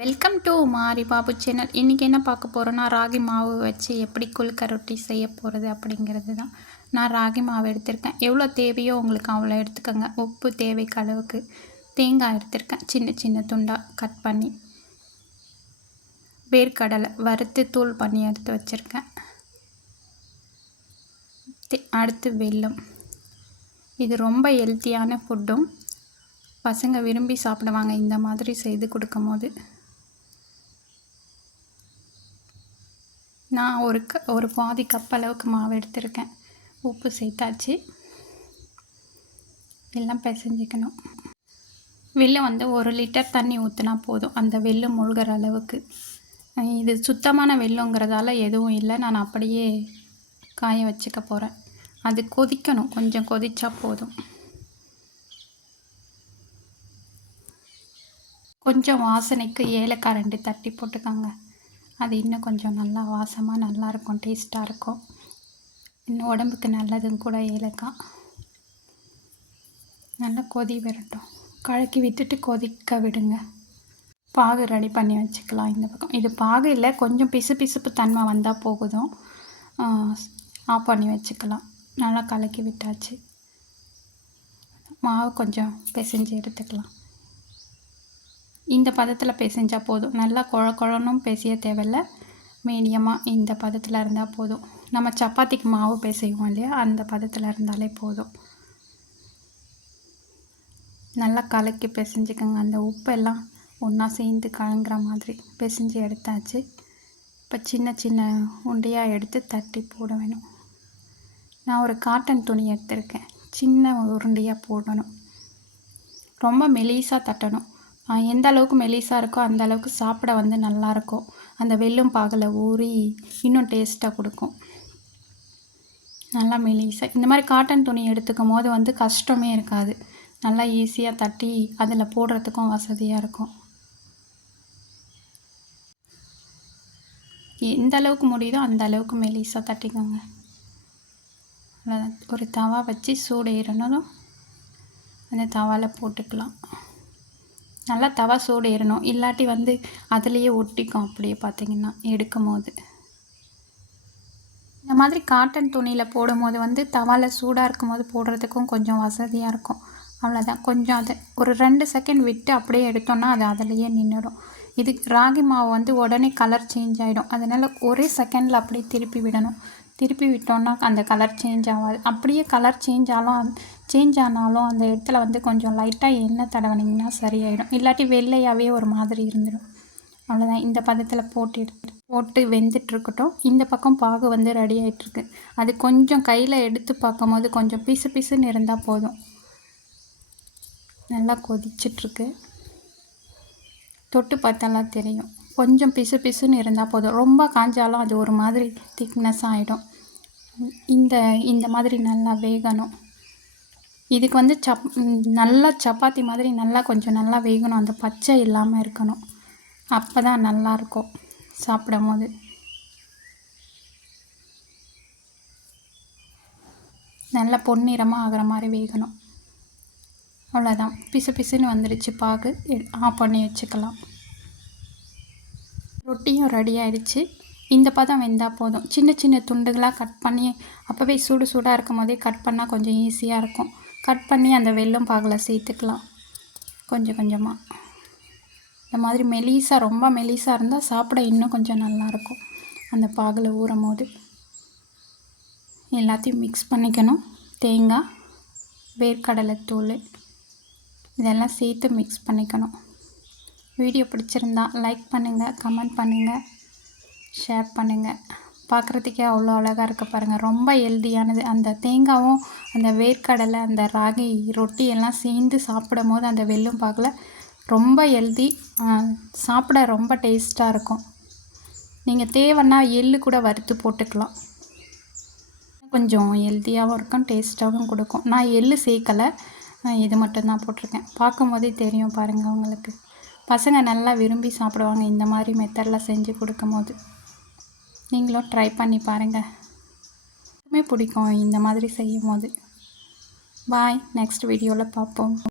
Welcome to மாரி Babu channel. இன்றைக்கி என்ன பார்க்க போகிறோன்னா, ராகி மாவு வச்சு எப்படி கொழுக்க ரொட்டி செய்ய போகிறது அப்படிங்கிறது தான். நான் ராகி மாவு எடுத்திருக்கேன். எவ்வளோ தேவையோ உங்களுக்கு அவ்வளோ எடுத்துக்கோங்க. உப்பு தேவைக்கு அளவுக்கு. தேங்காய் எடுத்திருக்கேன் சின்ன சின்ன துண்டாக கட் பண்ணி. வேர்க்கடலை வறுத்து தூள் பண்ணி எடுத்து வச்சுருக்கேன். அடுத்து வெல்லம். இது ரொம்ப ஹெல்த்தியான ஃபுட்டும், பசங்க விரும்பி சாப்பிடுவாங்க இந்த மாதிரி செய்து கொடுக்கும் போது. நான் ஒரு பாதி கப் அளவுக்கு மாவு எடுத்திருக்கேன். உப்பு சேர்த்தாச்சு. எல்லாம் பிசைஞ்சிக்கணும். வெல்லம் 1 லிட்டர் தண்ணி ஊற்றினா போதும், அந்த வெல்லம் முழுகிற அளவுக்கு. இது சுத்தமான வெல்லங்கிறதால எதுவும் இல்லை, நான் அப்படியே காய வச்சுக்க போகிறேன். அது கொதிக்கணும், கொஞ்சம் கொதிச்சா போதும். கொஞ்சம் வாசனைக்கு ஏலக்காய் 2 தட்டி போட்டுக்கோங்க. அது இன்னும் கொஞ்சம் நல்லா வாசமாக நல்லாயிருக்கும், டேஸ்ட்டாக இருக்கும். இன்னும் உடம்புக்கு நல்லதும் கூட ஏலக்காய். நல்லா கொதி வரட்டும். கலக்கி விட்டுட்டு கொதிக்க விடுங்க. பாகு ரெடி பண்ணி வச்சுக்கலாம் இந்த பக்கம். இது பாகு இல்லை, கொஞ்சம் பிசுப்பு தன்மை வந்தால் போகுதும். ஆஃப் பண்ணி வச்சுக்கலாம். நல்லா கலக்கி விட்டாச்சு. மாவு கொஞ்சம் பிசைஞ்சு எடுத்துக்கலாம். இந்த பதத்தில் பிசைஞ்சால் போதும். நல்லா குழணும் பிசைய தேவையில்லை, மீடியமாக இந்த பதத்தில் இருந்தால் போதும். நம்ம சப்பாத்திக்கு மாவு பிசைவோம் இல்லையா, அந்த பதத்தில் இருந்தாலே போதும். நல்லா கலக்கி பிசைஞ்சிக்கோங்க. அந்த உப்பெல்லாம் ஒன்றா சேர்ந்து கலங்குற மாதிரி பிசைஞ்சு எடுத்தாச்சு. இப்போ சின்ன சின்ன உண்டையாக எடுத்து தட்டி போட வேணும். நான் ஒரு காட்டன் துணி எடுத்திருக்கேன். சின்ன உருண்டையாக போடணும். ரொம்ப மெலிசாக தட்டணும். எந்த அளவுக்கு மெலிசாக இருக்கோ அந்த அளவுக்கு சாப்பிட நல்லாயிருக்கும். அந்த வெல்லம் பாகில் ஊறி இன்னும் டேஸ்ட்டாக கொடுக்கும். நல்லா மெலிசாக இந்த மாதிரி காட்டன் துணி எடுத்துக்கும் போது கஷ்டமே இருக்காது. நல்லா ஈஸியாக தட்டி அதில் போடுறதுக்கும் வசதியாக இருக்கும். எந்த அளவுக்கு முடியுதோ அந்த அளவுக்கு மெலிசாக தட்டிக்கோங்க. ஒரு தவா வச்சு சூடு ஏறினதும் அந்த தவாவில் போட்டுக்கலாம். நல்லா தவா சூடு ஏறணும், இல்லாட்டி அதுலேயே ஒட்டிக்கும். அப்படியே பார்த்திங்கன்னா எடுக்கும் போது இந்த மாதிரி காட்டன் துணியில் போடும்போது தவாவில் சூடாக இருக்கும் போது போடுறதுக்கும் கொஞ்சம் வசதியாக இருக்கும். அவ்வளோதான். கொஞ்சம் அதை ஒரு 2 செகண்ட் விட்டு அப்படியே எடுத்தோன்னா அது அதிலேயே நின்றுடும். இது ராகி மாவு உடனே கலர் சேஞ்ச் ஆகிடும். அதனால் ஒரே செகண்டில் அப்படியே திருப்பி விடணும். திருப்பி விட்டோன்னா அந்த கலர் சேஞ்ச் ஆகாது. அப்படியே கலர் சேஞ்ச் ஆனாலும் அந்த இடத்துல கொஞ்சம் லைட்டாக எண்ணெய் தடவினீங்கன்னா சரியாயிடும். இல்லாட்டி வெள்ளையாகவே ஒரு மாதிரி இருந்துடும். அவ்வளோதான். இந்த பதத்தில் போட்டு வெந்துட்டுருக்கட்டும். இந்த பக்கம் பாகு ரெடி ஆகிட்டுருக்கு. அது கொஞ்சம் கையில் எடுத்து பார்க்கும்போது கொஞ்சம் பிசுன்னு இருந்தால் போதும். நல்லா கொதிச்சிட்ருக்கு. தொட்டு பார்த்தாலாம் தெரியும். கொஞ்சம் பிசுன்னு இருந்தால் போதும். ரொம்ப காஞ்சாலும் அது ஒரு மாதிரி திக்னஸ் ஆகிடும். இந்த மாதிரி நல்லா வேகணும். இதுக்கு நல்லா சப்பாத்தி மாதிரி கொஞ்சம் நல்லா வேகணும். அந்த பச்சை இல்லாமல் இருக்கணும். அப்போ தான் நல்லாயிருக்கும் சாப்பிடும் போது. நல்லா பொன்னிறமாக ஆகிற மாதிரி வேகணும். அவ்வளோதான். பிசுன்னு வந்துடுச்சு பாகு. ஆஃப் பண்ணி வச்சுக்கலாம். ரொட்டியும் ரெடி ஆகிடுச்சு. இந்த பதம் வெந்தால் போதும். சின்ன சின்ன துண்டுகளாக கட் பண்ணி அப்போவே சூடாக இருக்கும் போதே கட் பண்ணால் கொஞ்சம் ஈஸியாக இருக்கும். கட் பண்ணி அந்த வெல்லம் பாகில் சேர்த்துக்கலாம் கொஞ்சம் கொஞ்சமாக. இந்த மாதிரி மெலிசாக, ரொம்ப மெலிசாக இருந்தால் சாப்பிட இன்னும் கொஞ்சம் நல்லாயிருக்கும். அந்த பாகில் ஊறும் போது எல்லாத்தையும் மிக்ஸ் பண்ணிக்கணும். தேங்காய், வேர்க்கடலை தூள் இதெல்லாம் சேர்த்து மிக்ஸ் பண்ணிக்கணும். வீடியோ பிடிச்சிருந்தா லைக் பண்ணுங்கள், கமெண்ட் பண்ணுங்கள், ஷேர் பண்ணுங்கள். பார்க்குறதுக்கே அவ்வளோ அழகாக இருக்க பாருங்கள். ரொம்ப ஹெல்தியானது. அந்த தேங்காயும் அந்த வேர்க்கடலை அந்த ராகி ரொட்டி எல்லாம் சேர்ந்து சாப்பிடும் போது அந்த வெல்லம் பாகில் ரொம்ப ஹெல்தி. சாப்பிட ரொம்ப டேஸ்ட்டாக இருக்கும். நீங்கள் தேவைன்னா எள்ளு கூட வறுத்து போட்டுக்கலாம். கொஞ்சம் ஹெல்த்தியாகவும் இருக்கும், டேஸ்ட்டாகவும் கொடுக்கும். நான் எள்ளு சேர்க்கலை, இது மட்டும்தான் போட்டிருக்கேன். பார்க்கும்போதே தெரியும் பாருங்கள் உங்களுக்கு. பசங்க நல்லா விரும்பி சாப்பிடுவாங்க இந்த மாதிரி மெத்தடில் செஞ்சு கொடுக்கும்போது. நீங்களும் ட்ரை பண்ணி பாருங்கள். பிடிக்கும் இந்த மாதிரி செய்யும் போது. பாய். நெக்ஸ்ட் வீடியோவில் பார்ப்போம்.